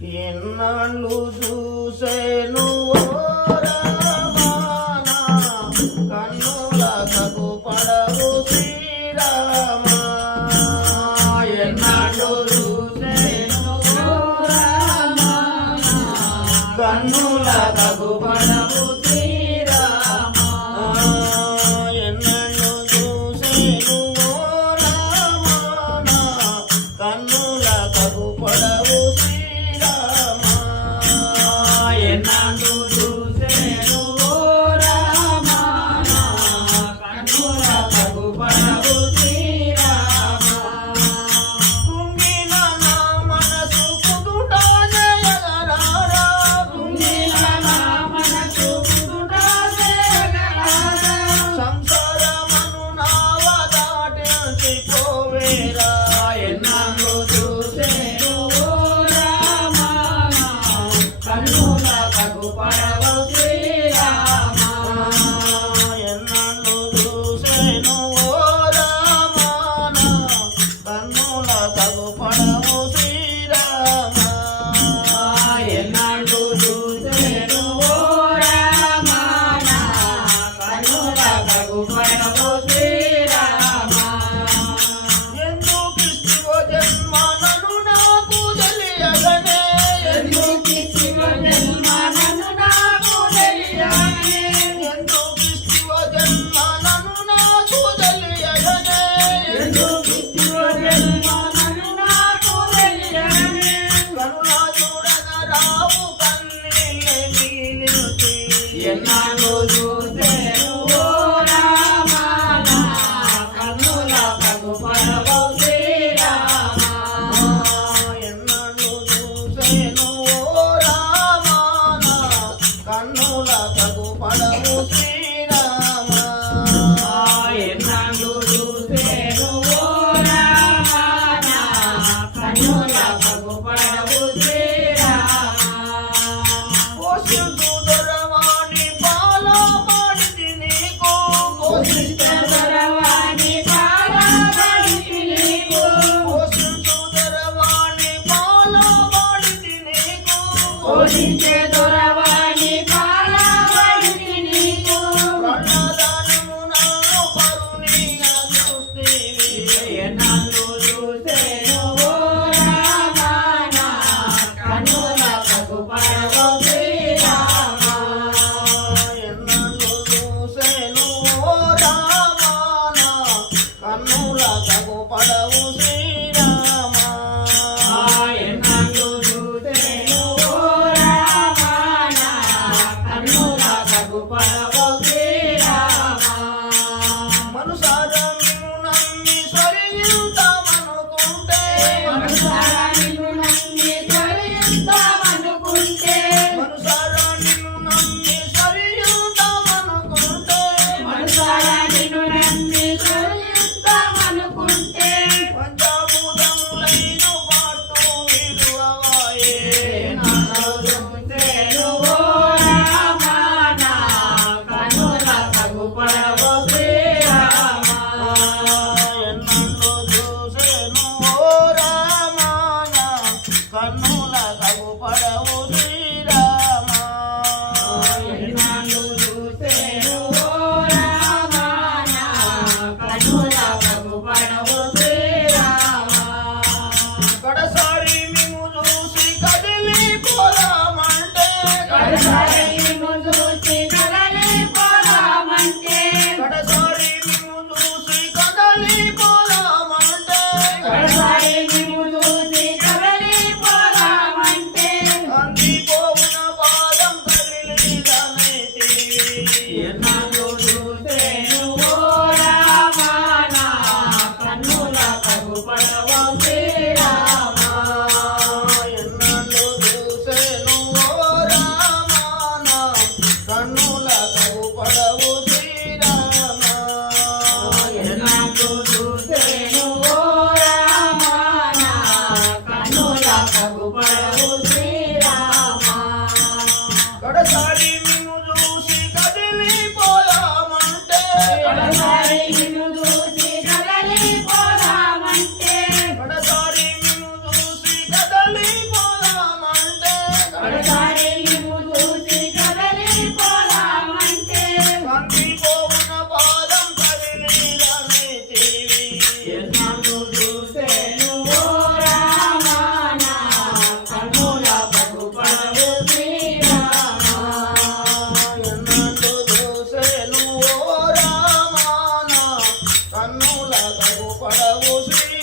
ఎన్నాళ్ళు చూసేను కన్నులకు పడవు ఎన్నాళ్ళు చూసేను కన్నులకు Thank you. mano. 一年 para longe